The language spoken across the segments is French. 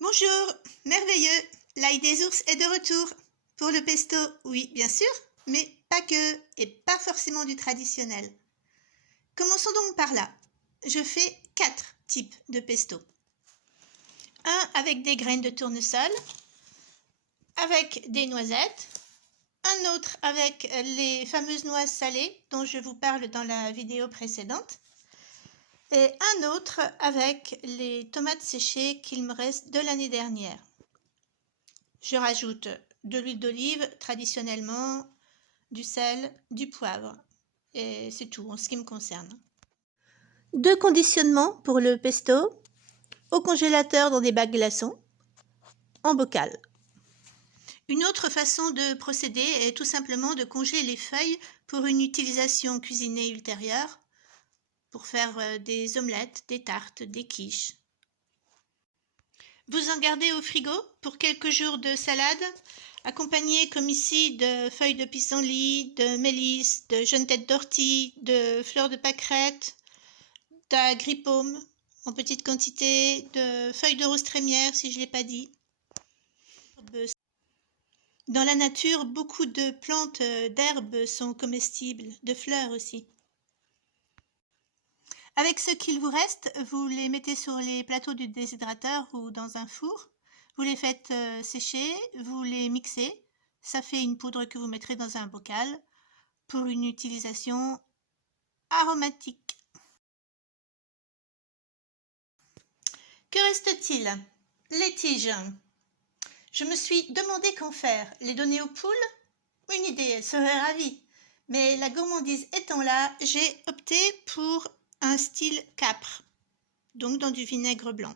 Bonjour, merveilleux, l'ail des ours est de retour. Pour le pesto, oui, bien sûr, mais pas que, et pas forcément du traditionnel. Commençons donc par là. Je fais 4 types de pesto. Un avec des graines de tournesol, avec des noisettes, un autre avec les fameuses noix salées dont je vous parle dans la vidéo précédente, et un autre avec les tomates séchées qu'il me reste de l'année dernière. Je rajoute de l'huile d'olive traditionnellement, du sel, du poivre et c'est tout en ce qui me concerne. Deux conditionnements pour le pesto, au congélateur dans des bacs glaçons, en bocal. Une autre façon de procéder est tout simplement de congeler les feuilles pour une utilisation cuisinée ultérieure, pour faire des omelettes, des tartes, des quiches. Vous en gardez au frigo pour quelques jours de salade, accompagné comme ici de feuilles de pissenlit, de mélisse, de jeunes têtes d'ortie, de fleurs de pâquerette, d'agripaume en petite quantité, de feuilles de rose trémière si je ne l'ai pas dit. Dans la nature, beaucoup de plantes d'herbes sont comestibles, de fleurs aussi. Avec ce qu'il vous reste, vous les mettez sur les plateaux du déshydrateur ou dans un four. Vous les faites sécher, vous les mixez. Ça fait une poudre que vous mettrez dans un bocal pour une utilisation aromatique. Que reste-t-il? Les tiges. Je me suis demandé qu'en faire. Les donner aux poules? Une idée, elles seraient ravies. Mais la gourmandise étant là, j'ai opté pour un style capre, donc dans du vinaigre blanc.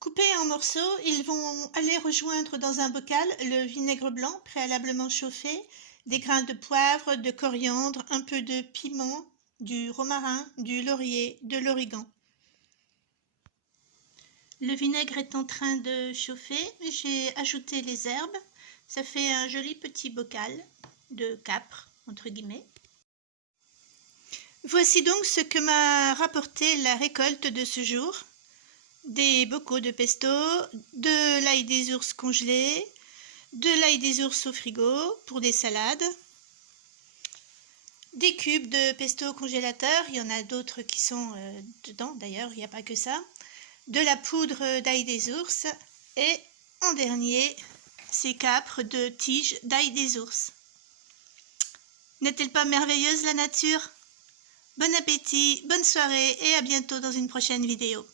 Coupés en morceaux, ils vont aller rejoindre dans un bocal le vinaigre blanc préalablement chauffé, des grains de poivre, de coriandre, un peu de piment, du romarin, du laurier, de l'origan. Le vinaigre est en train de chauffer, j'ai ajouté les herbes. Ça fait un joli petit bocal de capre, entre guillemets. Voici donc ce que m'a rapporté la récolte de ce jour. Des bocaux de pesto, de l'ail des ours congelé, de l'ail des ours au frigo pour des salades, des cubes de pesto au congélateur, il y en a d'autres qui sont dedans d'ailleurs, il n'y a pas que ça, de la poudre d'ail des ours et en dernier, ces capres de tiges d'ail des ours. N'est-elle pas merveilleuse la nature? Bon appétit, bonne soirée et à bientôt dans une prochaine vidéo.